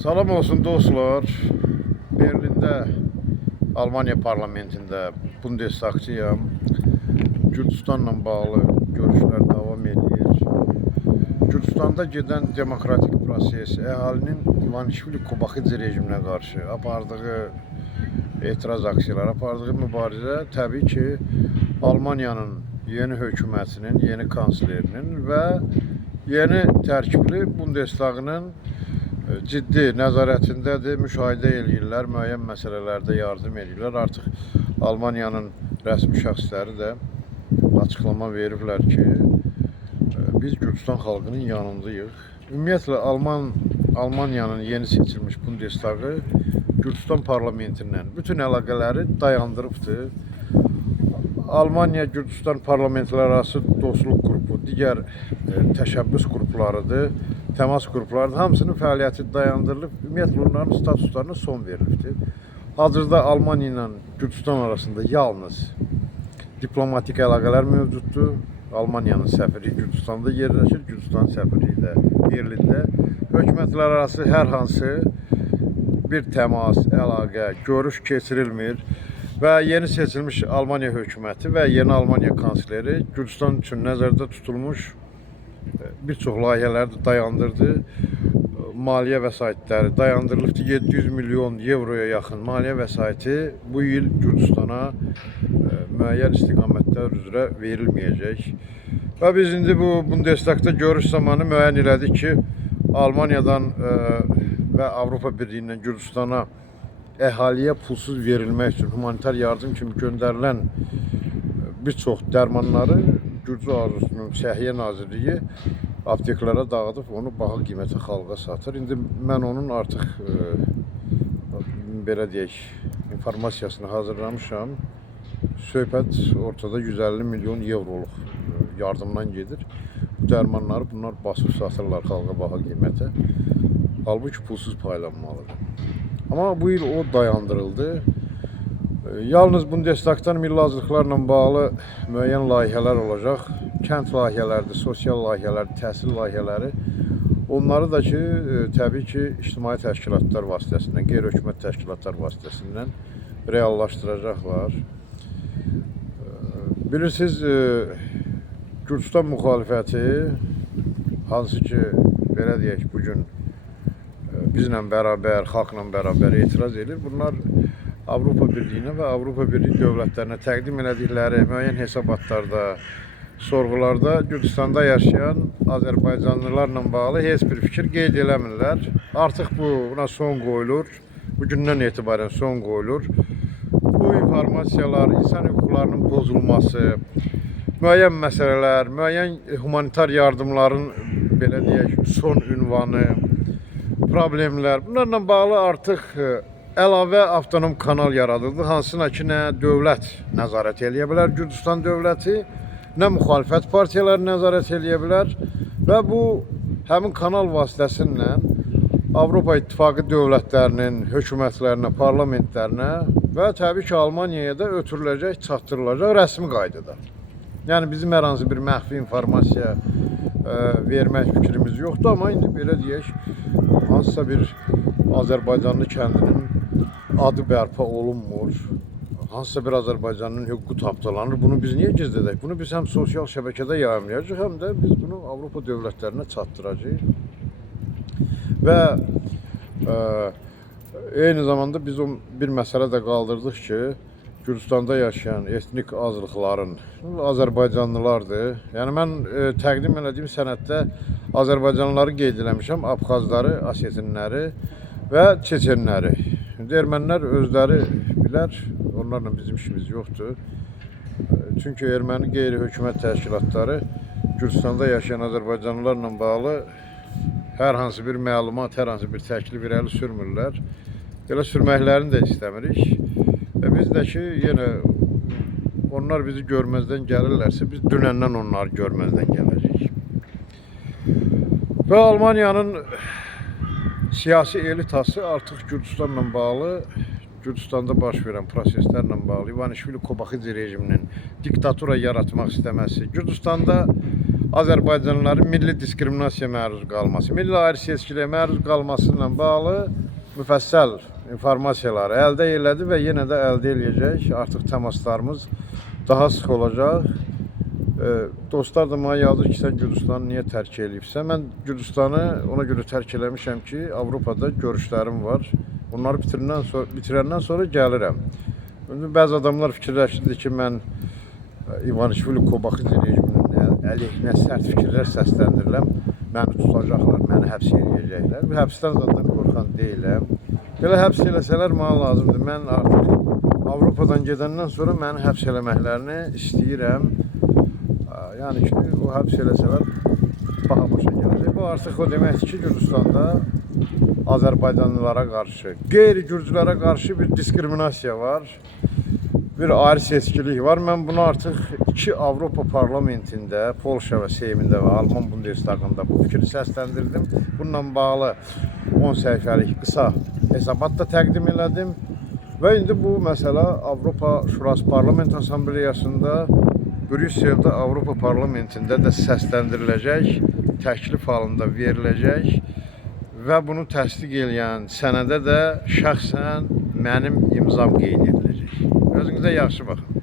Salam olsun dostlar. Berlində Almanya parlamentində Bundestagçıyam. Gürcüstanla bağlı görüşlər davam edir. Gürcüstanda gedən demokratik proses əhalinin İvanişvili-Kobaxidze rejiminə qarşı apardığı etiraz aksiyaları, apardığı mübarizə təbii ki Almanyanın yeni hökumətinin, yeni kanslerinin və yeni tərkibli Bundestagının ciddi nəzarətindədir, müşahidə edirlər, müəyyən məsələlərdə yardım edirlər. Artıq Almanyanın rəsmi şəxsləri də açıqlama veriblər ki, biz Gürcüstan xalqının yanındayıq. Ümumiyyətlə Almanyanın yeni seçilmiş Bundestagı Gürcüstan parlamentindən bütün əlaqələri dayandırıbdır. Almanya-Gürcüstan parlamentlərarası dostluq qrupu, digər təşəbbüs qruplarıdır, təmas qruplarıdır. Hamısının fəaliyyəti dayandırılıb, ümumiyyətlə onların statuslarına son verilibdir. Hazırda Almanya ilə Gürcüstan arasında yalnız diplomatik əlaqələr mövcuddur. Almanyanın səfiri Gürcüstanda yerləşir, Gürcüstan səfiri də Berlində. Hökumətlər arası hər hansı bir təmas, əlaqə, görüş keçirilmir. Və yeni seçilmiş Almanya hökuməti və yeni Almanya kansleri Gürcüstan üçün nəzərdə tutulmuş bir çox layihələri də dayandırdı. Maliyyə vəsaitləri dayandırılıbdır. 700 milyon euroya yaxın maliyyə vəsaiti bu il Gürcüstana müəyyən istiqamətlər üzrə verilməyəcək. Və biz indi bu Bundestagda görüş zamanı müəyyən elədik ki, Almanyadan və Avropa Birliyindən Gürcüstana əhaliyə pulsuz verilmək üçün humanitar yardım kimi göndərilən bir çox dərmanları Gürcü Arzusunun Səhiyyə Nazirliyi apteklərə dağıdıb onu baha qiymətə xalqa satır. İndi mən onun artıq belə deyək, informasiyasını hazırlamışam. Söhbət ortada 150 milyon euroluq yardımdan gedir. Bu dərmanları bunlar basıb satırlar xalqa baha qiymətə. Halbuki pulsuz paylanmalıdır. Amma bu il o dayandırıldı. Yalnız Bundestagdan milli azlıqlarla bağlı müəyyən layihələr olacaq. Kənd layihələri, sosial layihələr, təhsil layihələri. Onları da ki, təbii ki, ictimai təşkilatlar vasitəsindən, qeyri-hökumət təşkilatlar vasitəsindən reallaşdıracaqlar. Bilirsiniz, Gürcüstan müxalifəti, hansı ki, belə deyək, bugün bizlə bərabər, xalqla bərabər etiraz edir. Bunlar Avropa Birliyinə və Avropa Birliyi dövlətlərinə təqdim elədikləri müəyyən hesabatlarda, sorğularda Gürcüstanda yaşayan Azərbaycanlılarla bağlı heç bir fikir qeyd eləmirlər. Artıq buna son qoyulur, bugündən etibarən son qoyulur. Bu informasiyalar, insan hüquqlarının pozulması, müəyyən məsələlər, müəyyən humanitar yardımların, belə deyək, son ünvanı, problemlər, bunlarla bağlı artıq əlavə avtonom kanal yaradıldı. Hansına ki, nə dövlət nəzarət eləyə bilər, Gürcüstan dövləti, nə müxalifət partiyaları nəzarət eləyə bilər və bu həmin kanal vasitəsilə Avropa İttifaqı dövlətlərinin hökumətlərinə, parlamentlərinə və təbii ki, Almaniyaya da ötürüləcək, çatdırılacaq rəsmi qaydada. Yəni bizim hər hansı bir məxfi informasiya vermək fikrimiz yoxdur, amma indi belə deyək, hansısa bir Azərbaycanlı kəndinin adı bərpa olunmur, hansısa bir Azərbaycanın hüququ tapdalanır. Bunu biz niyə gizlədək? Bunu biz həm sosial şəbəkədə yayımlayacaq, həm də biz bunu Avropa dövlətlərinə çatdıracağıq. Və eyni zamanda biz bir məsələ də qaldırdıq ki, Gürcüstanda yaşayan etnik azlıqların Azərbaycanlılardır. Yəni mən təqdim elədiyim sənəddə Azərbaycanlıları qeyd eləmişəm, Abxazları, Asetinləri və Çeçenləri. Ermənilər özləri bilər, onlarla bizim işimiz yoxdur. Çünki erməni qeyri-hökumət təşkilatları Gürcüstanda yaşayan Azərbaycanlılarla bağlı hər hansı bir məlumat, hər hansı bir təklif irəli sürmürlər. Elə sürməklərini də istəmirik. Və biz də ki, yenə onlar bizi görməzdən gəlirlərsə, biz dünəndən onları görməzdən gələcəyik. Və Almanyanın siyasi elitası artıq Gürcüstanla bağlı, Gürcüstanda baş verən proseslərlə bağlı İvanişvili-Kobaxidze rejiminin diktatura yaratmaq istəməsi, Gürcüstanda Azərbaycanlıların milli diskriminasiyaya məruz qalması, milli ayrı-seçkiliyə məruz qalması ilə bağlı müfəssəl informasiyaları əldə elədi və yenə də əldə eləyəcək. Artıq təmaslarımız daha sıx olacaq. Dostlar da mənə yazır ki, sən Gürcüstanı niyə tərk eləyibsən? Mən Gürcüstanı ona görə tərk eləmişəm ki, Avropada görüşlərim var. Bunları bitirəndən sonra gəlirəm. Bəzi adamlar fikirləşirdi ki, mən İvanişvili Kobaxıcı rejiminin əleyhinə sərt fikirlər səsləndirirəm. Məni tutacaqlar, məni həbs eləyəcəklər. Bu həbsdən zaten qorxan deyiləm. Belə həbs eləsələr mənə lazımdır. Mən artıq Avropadan gedəndən sonra məni həbs eləməklərini istəyirəm. Yəni ki, o həbs eləsələr baha başa gələcək. Bu artıq o deməkdir ki, Gürcüstanda Azərbaycanlılara qarşı, qeyri-Gürcülərə qarşı bir diskriminasiya var. Bir ayrı seçkilik var. Mən bunu artıq 2 Avropa parlamentində, Polşa və Seymində və Alman Bundestagında bu fikri səsləndirdim. Bununla bağlı 10 səhifəlik qısa hesabat da təqdim elədim. Və indi bu məsələ Avropa Şurası Parlament Assambleyasında, Brüsseldə Avropa Parlamentində də səsləndiriləcək, təklif halında veriləcək və bunu təsdiq edən sənədə də şəxsən mənim imzam qeyd ediləcək. Özünüzə yaxşı baxın.